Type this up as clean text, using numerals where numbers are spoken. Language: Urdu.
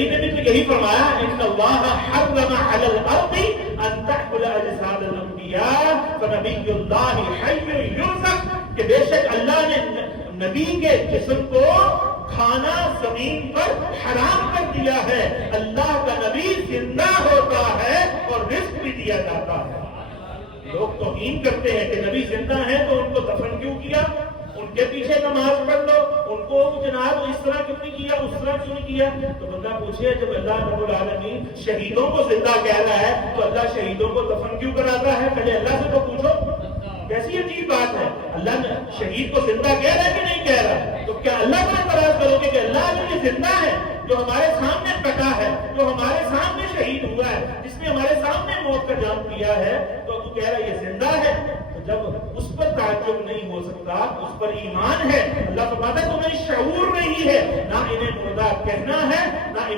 نبی نے بھی تو یہی فرمایا ان اللہ حرم علی الارض ان تأکل اجساد الانبیاء فنبی اللہ حی یرزق، کہ بے شک اللہ نے نبی کے جسم کو کھانا زمین پر حرام کر دیا ہے، اللہ کا نبی زندہ ہوتا ہے اور رزق بھی دیا جاتا ہے۔ لوگ توہین کرتے ہیں کہ نبی زندہ ہیں تو ان کو دفن کیوں کیا، ان کے پیچھے نماز پڑھ لو، ان کو جناب اس طرح کیوں نہیں کیا، اس طرح کیوں نہیں کیا۔ تو بندہ پوچھے جب اللہ رب العالمین شہیدوں کو زندہ کہہ رہا ہے تو اللہ شہیدوں کو دفن کیوں کراتا ہے؟ پہلے اللہ سے تو پوچھو، کیسی عجیب بات ہے۔ اللہ نے شہید کو زندہ کہہ رہا ہے کہ نہیں کہہ رہا؟ تو کیا اللہ پر اعتراض کرو گے کہ اللہ جو یہ زندہ ہے، جو ہمارے سامنے کٹا ہے، جو ہمارے سامنے شہید ہوا ہے، جس نے ہمارے سامنے موت کا جام پیا ہے، تو تو کہہ رہا ہے یہ زندہ ہے؟ تو جب اس پر تعجب نہیں ہو سکتا، اس پر ایمان ہے، اللہ فرماتا ہے تمہیں شعور نہیں ہے، نہ انہیں مردہ کہنا ہے، نہ